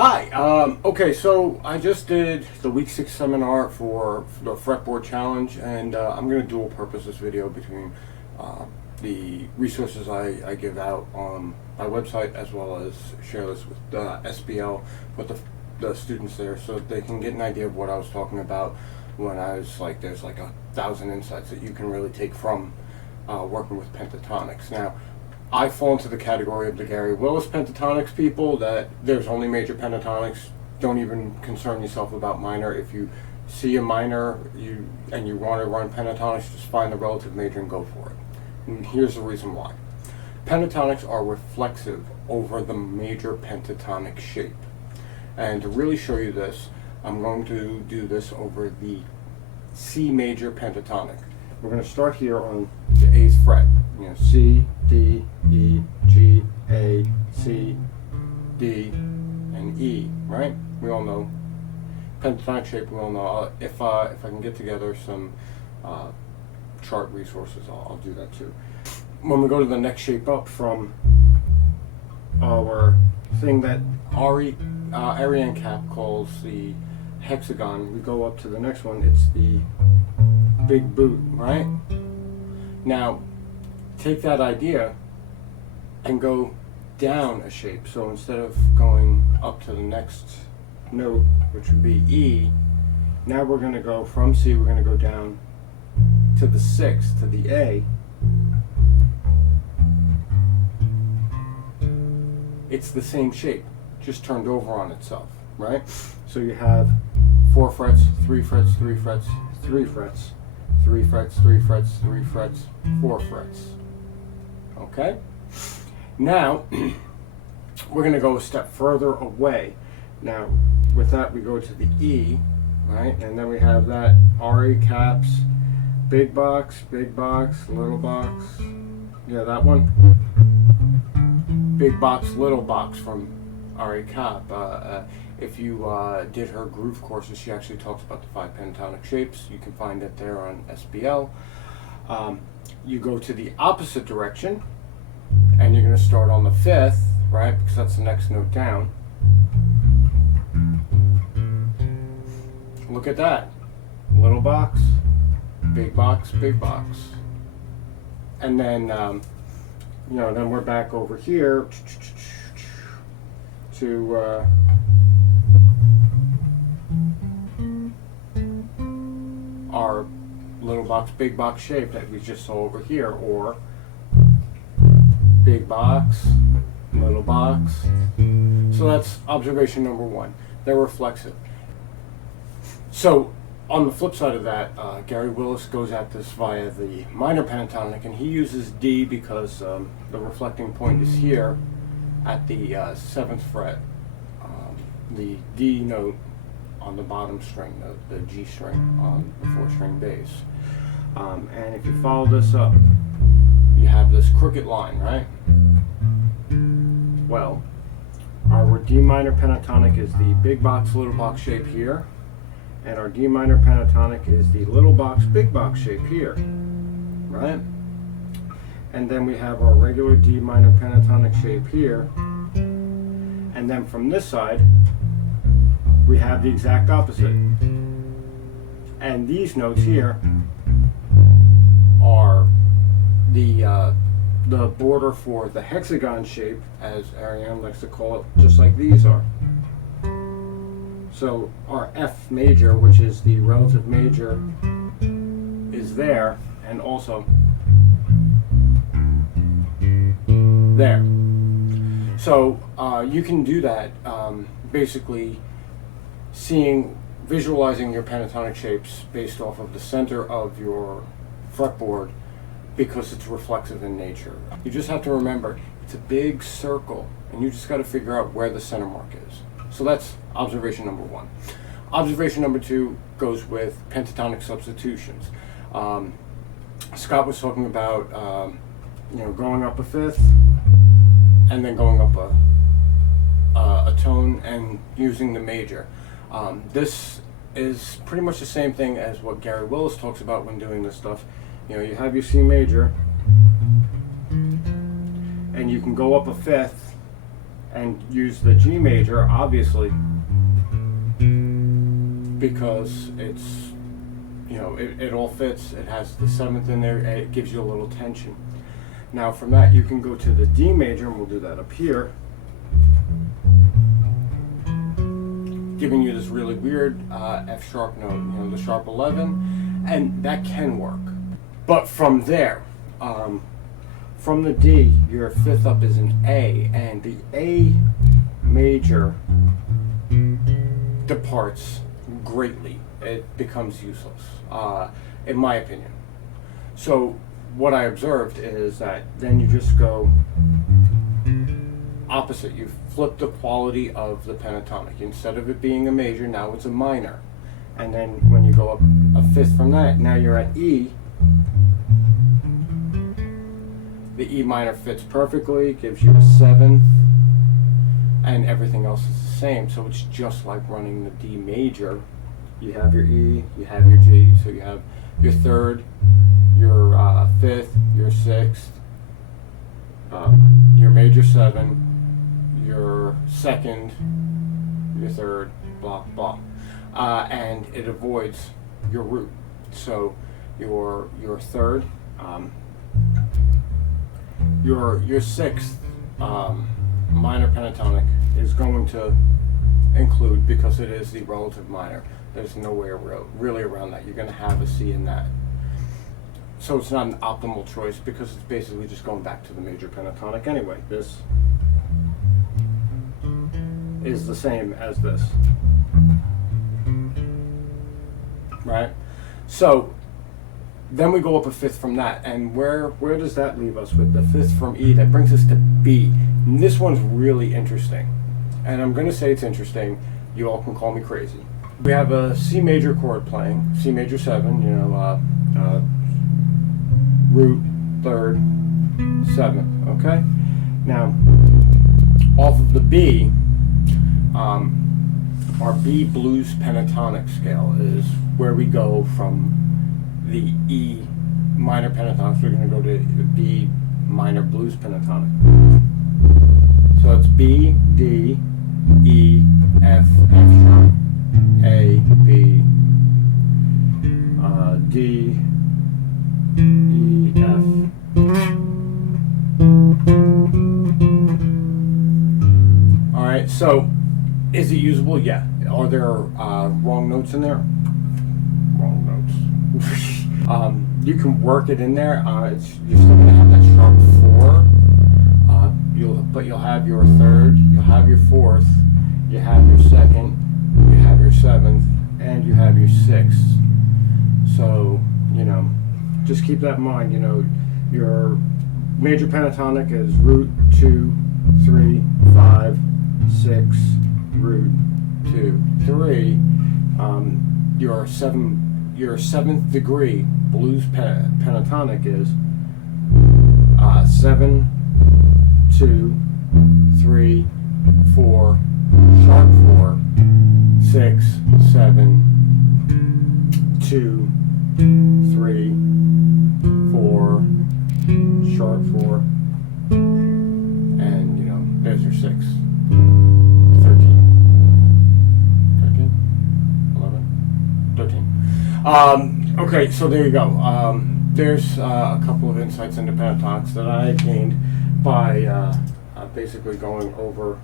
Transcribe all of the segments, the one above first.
Hi. Okay, so I just did the week 6 seminar for the Fretboard Challenge, and I'm going to dual purpose this video between the resources I give out on my website, as well as share this with SBL with the students there, so that they can get an idea of what I was talking about when I was like, there's like 1,000 insights that you can really take from working with Pentatonics. Now, I fall into the category of the Gary Willis Pentatonics people, that there's only major pentatonics. Don't even concern yourself about minor. If you see a minor and you want to run pentatonics, just find the relative major and go for it. And here's the reason why. Pentatonics are reflexive over the major pentatonic shape. And to really show you this, I'm going to do this over the C major pentatonic. We're going to start here on the 8th fret. You know, C, D, E, G, A, C, D, and E, right? We all know. Pentatonic shape, we all know. If I can get together some chart resources, I'll do that too. When we go to the next shape up from our thing that Ariane Cap calls the hexagon, we go up to the next one, it's the big boot, right? Now, take that idea and go down a shape. So instead of going up to the next note, which would be E, now we're going to go from C, we're going to go down to the 6th, to the A. It's the same shape, just turned over on itself, right? So you have 4 frets, 3 frets, 3 frets, 3 frets, 3 frets, 3 frets, 3 frets, 4 frets. Okay? Now, we're going to go a step further away. Now, with that, we go to the E, right? And then we have that RE caps, big box, little box. Yeah, that one. Big box, little box from RE cap. If you did her groove courses, she actually talks about the 5 pentatonic shapes. You can find it there on SBL. You go to the opposite direction, and you're going to start on the 5th, right? Because that's the next note down. Look at that. Little box, big box, big box. And then, then we're back over here to our little box, big box shape that we just saw over here, or big box, little box. So that's observation number 1. They're reflexive. So on the flip side of that, Gary Willis goes at this via the minor pentatonic, and he uses D because the reflecting point is here at the 7th fret, the D note on the bottom string, the G string on the 4-string bass. And if you follow this up, you have this crooked line, right? Well, our D minor pentatonic is the big box, little box shape here, and our D minor pentatonic is the little box, big box shape here, right? And then we have our regular D minor pentatonic shape here, and then from this side, we have the exact opposite. And these notes here are the border for the hexagon shape, as Ariane likes to call it, just like these are. So our F major, which is the relative major, is there, and also there. So you can do that basically visualizing your pentatonic shapes based off of the center of your fretboard, because it's reflexive in nature. You just have to remember, it's a big circle, and you just got to figure out where the center mark is. So that's observation number 1. Observation number 2 goes with pentatonic substitutions. Scott was talking about going up a 5th, and then going up a tone and using the major. This is pretty much the same thing as what Gary Willis talks about when doing this stuff. You have your C major, and you can go up a 5th and use the G major, obviously, because it's, you know, it all fits. It has the 7th in there, and it gives you a little tension. Now from that you can go to the D major, and we'll do that up here, giving you this really weird F sharp note, you know, the sharp 11, and that can work. But from there, from the D, your 5th up is an A, and the A major departs greatly. It becomes useless, in my opinion. So what I observed is that then you just go opposite. You flip the quality of the pentatonic. Instead of it being a major, now it's a minor. And then when you go up a 5th from that, now you're at E. The E minor fits perfectly, gives you a 7th, and everything else is the same. So it's just like running the D major. You have your E, you have your G, so you have your 3rd, your 5th, your 6th, your major 7, your 2nd, your 3rd, blah, blah. And it avoids your root. So your 3rd, your 6th minor pentatonic is going to include, because it is the relative minor, there's no way really around that. You're going to have a C in that. So it's not an optimal choice, because it's basically just going back to the major pentatonic anyway. This is the same as this, right? So then we go up a 5th from that, and where does that leave us with the 5th from E? That brings us to B. And this one's really interesting, and I'm going to say it's interesting. You all can call me crazy. We have a C major chord playing, C major 7, you know, root, 3rd, 7th, okay? Now, off of the B, our B blues pentatonic scale is where we go from the E minor pentatonic. We're going to go to the B minor blues pentatonic. So it's B, D, E, F, F sharp, A, B, D, E, F. Alright, so is it usable? Yeah. Are there wrong notes in there? Wrong notes. You can work it in there. You're still going to have that sharp 4. But you'll have your 3rd, you'll have your 4th, you have your 2nd, you have your 7th, and you have your 6th. So, you know, just keep that in mind. You know, your major pentatonic is root 2, 3, 5, 6, root 2, 3. Your 7th degree blues pentatonic is 7, 2, 3, 4, sharp 4, 6, 7, 2, 3, 4, sharp 4, and you know, there's your 6. 13, 11, 13. Okay, so there you go. There's a couple of insights into pentatonics that I gained by basically going over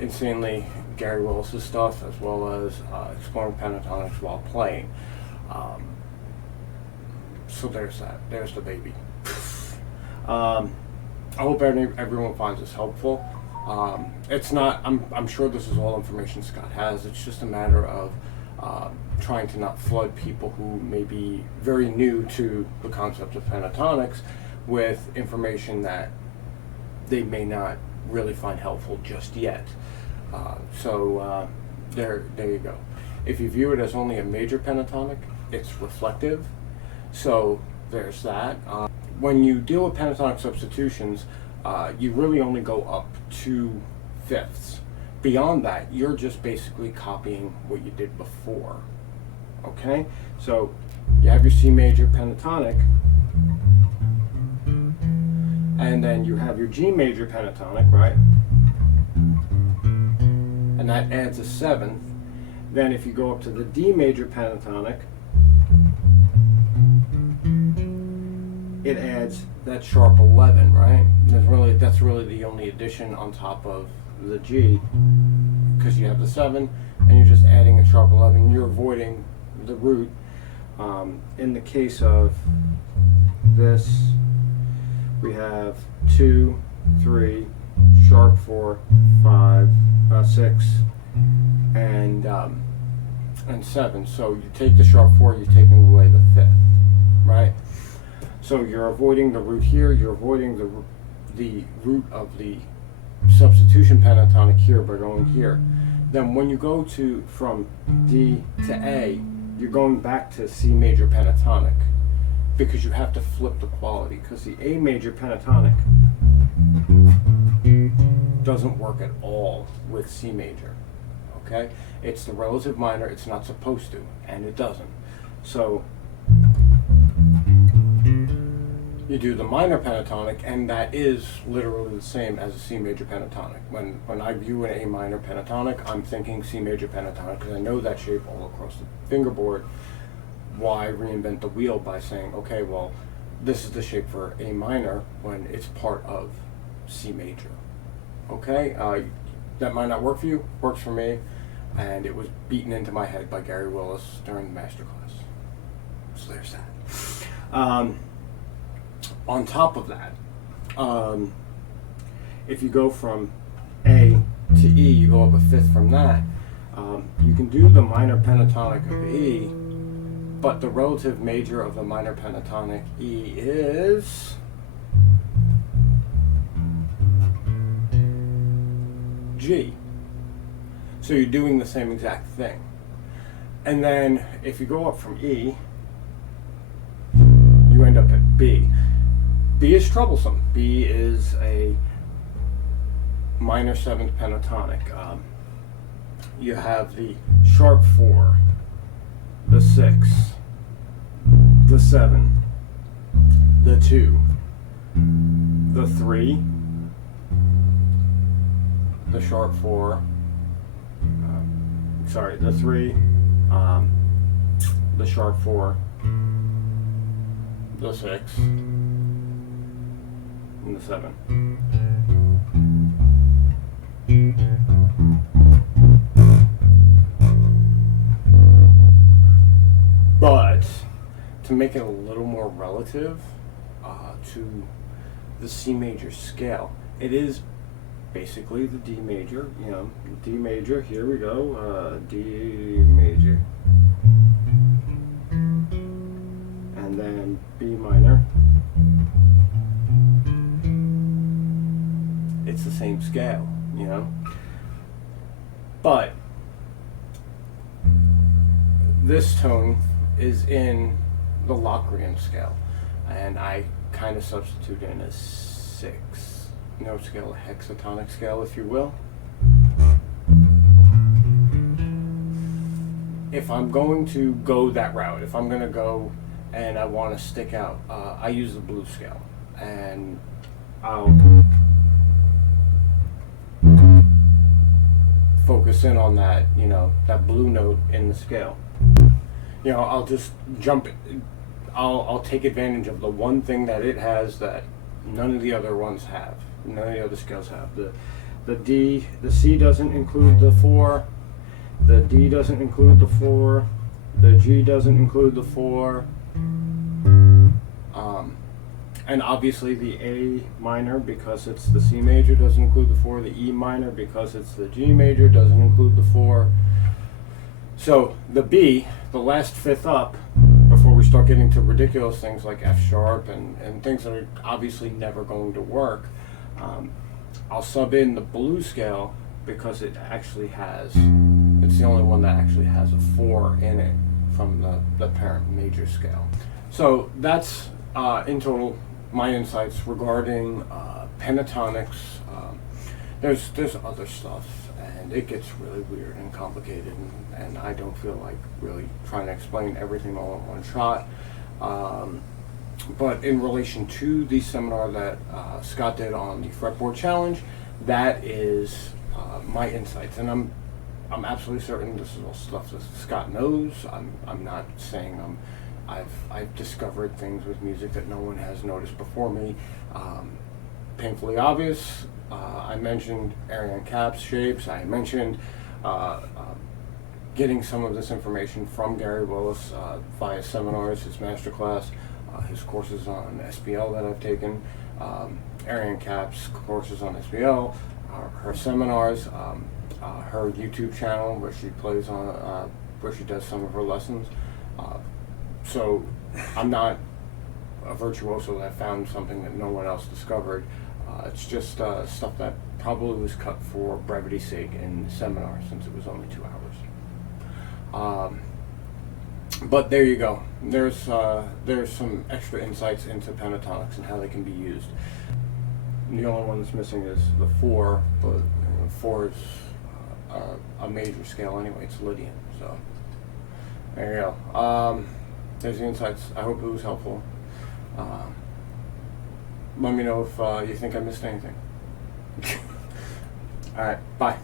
insanely Gary Willis's stuff, as well as exploring pentatonics while playing. So there's that. There's the baby. I hope everyone finds this helpful. It's not. I'm sure this is all information Scott has. It's just a matter of trying to not flood people who may be very new to the concept of pentatonics with information that they may not really find helpful just yet. So there you go. If you view it as only a major pentatonic, it's reflective. So there's that. When you deal with pentatonic substitutions, you really only go up 2 fifths. Beyond that, you're just basically copying what you did before. Okay? So you have your C major pentatonic, and then you have your G major pentatonic, right? and that adds a 7th. Then if you go up to the D major pentatonic, it adds that sharp 11, right? That's really the only addition on top of the G, because you have the 7 and you're just adding a sharp 11. You're avoiding the root. In the case of this, we have 2, 3, sharp 4, 5, 6, and 7. So you take the sharp 4, you're taking away the 5th, right? So you're avoiding the root here. You're avoiding the root of the substitution pentatonic here by going here. Then when you go from D to A, you're going back to C major pentatonic, because you have to flip the quality, because the A major pentatonic doesn't work at all with C major. Okay? It's the relative minor. It's not supposed to, and it doesn't. So you do the minor pentatonic, and that is literally the same as a C major pentatonic. When I view an A minor pentatonic, I'm thinking C major pentatonic, because I know that shape all across the fingerboard. Why reinvent the wheel by saying, okay, well, this is the shape for A minor when it's part of C major? Okay, that might not work for you, works for me, and it was beaten into my head by Gary Willis during the masterclass. So there's that. On top of that, if you go from A to E, you go up a 5th from that. You can do the minor pentatonic of E, but the relative major of the minor pentatonic E is G. So you're doing the same exact thing. And then if you go up from E, you end up at B. B is troublesome. B is a minor 7th pentatonic. You have the sharp 4, the 6, the 7, the 2, the 3, the sharp 4, the 3, the sharp 4, the 6, and the 7. But to make it a little more relative to the C major scale, it is basically the D major, D major, here we go, D major, and then B minor. It's the same scale, but this tone is in the Locrian scale, and I kind of substitute in a 6 note scale, a hexatonic scale, if you will. If I'm going to go that route, if I'm going to go and I want to stick out, I use the blues scale, and I'll focus in on that, that blue note in the scale. I'll just jump, I'll take advantage of the one thing that it has that none of the other ones have, none of the other scales have. The D, the C doesn't include the 4, the D doesn't include the 4, the G doesn't include the 4, and obviously the A minor, because it's the C major, doesn't include the 4, the E minor, because it's the G major, doesn't include the 4. So the B, the last 5th up, before we start getting to ridiculous things like F sharp and things that are obviously never going to work, I'll sub in the blues scale, because it actually has, it's the only one that actually has a 4 in it from the parent major scale. So that's in total my insights regarding pentatonics. There's other stuff, and it gets really weird and complicated, and I don't feel like really trying to explain everything all in one shot. But in relation to the seminar that Scott did on the Fretboard Challenge, that is my insights, and I'm I'm absolutely certain this is all stuff that Scott knows. I'm not saying I've discovered things with music that no one has noticed before me. Painfully obvious. I mentioned area and caps shapes. I mentioned getting some of this information from Gary Willis via seminars, his masterclass, his courses on SBL that I've taken, area and caps courses on SBL, her seminars, her YouTube channel where she plays on, where she does some of her lessons. So I'm not a virtuoso that found something that no one else discovered. It's just stuff that probably was cut for brevity's sake in the seminar, since it was only 2 hours. But there you go. There's some extra insights into pentatonics and how they can be used. The only one that's missing is the 4, but 4 is a major scale anyway. It's Lydian, so there you go. There's the insights. I hope it was helpful. Let me know if you think I missed anything. All right, bye.